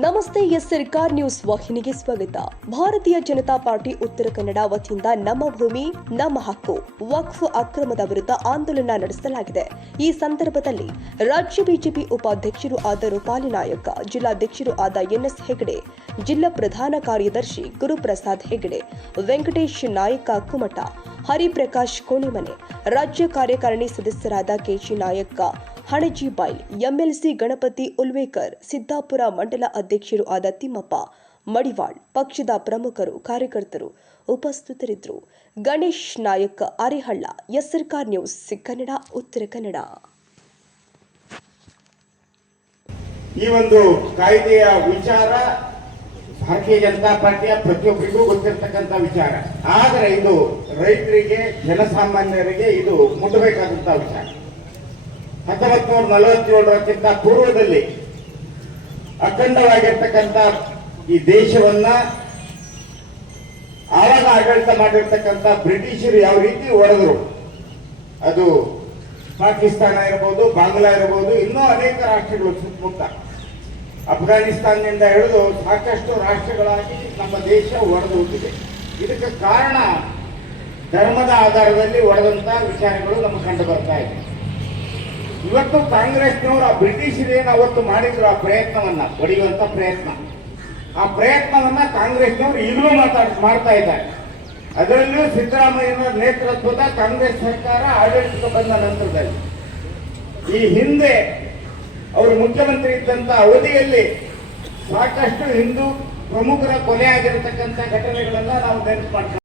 ನಮಸ್ತೆ, ಎಸ್ ಸರ್ಕಾರ್ ನ್ಯೂಸ್ ವಾಹಿನಿಗೆ ಸ್ವಾಗತ. ಭಾರತೀಯ ಜನತಾ ಪಾರ್ಟಿ ಉತ್ತರ ಕನ್ನಡ ವತಿಯಿಂದ ನಮ್ಮ ಭೂಮಿ, ನಮ್ಮ ಹಕ್ಕು, ವಕ್ಫ್ ಅಕ್ರಮದ ವಿರುದ್ಧ ಆಂದೋಲನ ನಡೆಸಲಾಗಿದೆ. ಈ ಸಂದರ್ಭದಲ್ಲಿ ರಾಜ್ಯ ಬಿಜೆಪಿ ಉಪಾಧ್ಯಕ್ಷರು ಆದ ರೂಪಾಲಿ ನಾಯಕ, ಜಿಲ್ಲಾಧ್ಯಕ್ಷರು ಆದ ಎನ್ಎಸ್ ಹೆಗಡೆ, ಜಿಲ್ಲಾ ಪ್ರಧಾನ ಕಾರ್ಯದರ್ಶಿ ಗುರುಪ್ರಸಾದ್ ಹೆಗಡೆ, ವೆಂಕಟೇಶ್ ನಾಯಕ ಕುಮಟ ಹರಿಪ್ರಕಾಶ್ ಕೋಣಿಮನೆ, ರಾಜ್ಯ ಕಾರ್ಯಕಾರಿಣಿ ಸದಸ್ಯರಾದ ಕೆಜಿ ನಾಯಕ ಹಣಜಿಬೈಲ್ ಎಂಎಲ್ಸಿ ಗಣಪತಿ ಉಲ್ವೇಕರ್ ಸಿದ್ದಾಪುರ ಮಂಡಲ ಅಧ್ಯಕ್ಷರು ಆದ ತಿಮ್ಮಪ್ಪ, ಮಡಿವಾಳ್, ಪಕ್ಷದ ಪ್ರಮುಖರು, ಕಾರ್ಯಕರ್ತರು ಉಪಸ್ಥಿತರಿದ್ದರು. ಗಣೇಶ್ ನಾಯಕ್, ಅರಿಹಳ್ಳ ಎಸ್ಸರ್ಕಾರ್ ನ್ಯೂಸ್ ಕನ್ನಡ ಉತ್ತರ ಕನ್ನಡ. ಈ ಒಂದು ಕಾಯ್ದೆಯ ವಿಚಾರ ಭಾರತೀಯ ಜನತಾ ಪಾರ್ಟಿಯ ಪ್ರತಿಯೊಬ್ಬರಿಗೂ ಗೊತ್ತಿರತಕ್ಕಂಥ ವಿಚಾರ. ಆದರೆ ಇದು ರೈತರಿಗೆ, ಜನಸಾಮಾನ್ಯರಿಗೆ ಇದು ಮುಟ್ಟಬೇಕಾದಂತಹ ವಿಚಾರ. ಹತ್ತೊಂಬತ್ ನೂರ ನಲವತ್ತೇಳರಕ್ಕಿಂತ ಪೂರ್ವದಲ್ಲಿ ಅಖಂಡವಾಗಿರ್ತಕ್ಕಂಥ ಈ ದೇಶವನ್ನ ಆವಾಗ ಆಡಳಿತ ಮಾಡಿರ್ತಕ್ಕಂಥ ಬ್ರಿಟಿಷರು ಯಾವ ರೀತಿ ಹೊಡೆದ್ರು? ಅದು ಪಾಕಿಸ್ತಾನ ಇರಬಹುದು ಬಾಂಗ್ಲಾ ಇರಬಹುದು ಇನ್ನೂ ಅನೇಕ ರಾಷ್ಟ್ರಗಳು ಸುತ್ತಮುತ್ತ. ಅಫ್ಘಾನಿಸ್ತಾನದಿಂದ ಹಿಡಿದು ಸಾಕಷ್ಟು ರಾಷ್ಟ್ರಗಳಾಗಿ ನಮ್ಮ ದೇಶ ಒಡೆದು ಹೋಗಿದೆ. ಇದಕ್ಕೆ ಕಾರಣ ಧರ್ಮದ ಆಧಾರದಲ್ಲಿ ಒಡೆದಂತಹ ವಿಚಾರಗಳು ನಮಗೆ ಕಂಡು ಬರ್ತಾ ಇದೆ. ಇವತ್ತು ಕಾಂಗ್ರೆಸ್ನವರು ಆ ಬ್ರಿಟಿಷರು ಏನು ಅವತ್ತು ಮಾಡಿದ್ರು ಆ ಪ್ರಯತ್ನವನ್ನ ಹೊಡೆಯುವಂತ ಪ್ರಯತ್ನ. ಆ ಪ್ರಯತ್ನವನ್ನ ಕಾಂಗ್ರೆಸ್ನವರು ಈಗಲೂ ಮಾತಾಡ್, ಮಾಡ್ತಾ ಇದ್ದಾರೆ. ಅದರಲ್ಲೂ ಸಿದ್ದರಾಮಯ್ಯನ ನೇತೃತ್ವದ ಕಾಂಗ್ರೆಸ್ ಸರ್ಕಾರ ಆಡಳಿತಕ್ಕೆ ಬಂದ ನಂತರದಲ್ಲಿ. ಈ ಹಿಂದೆ ಅವರು ಮುಖ್ಯಮಂತ್ರಿ ಇದ್ದಂತ ಅವಧಿಯಲ್ಲಿ ಸಾಕಷ್ಟು ಹಿಂದೂ ಪ್ರಮುಖರ ಕೊಲೆ ಆಗಿರತಕ್ಕಂಥ ಘಟನೆಗಳನ್ನ ನಾವು ನೆನಪು ಮಾಡ್ತೀವಿ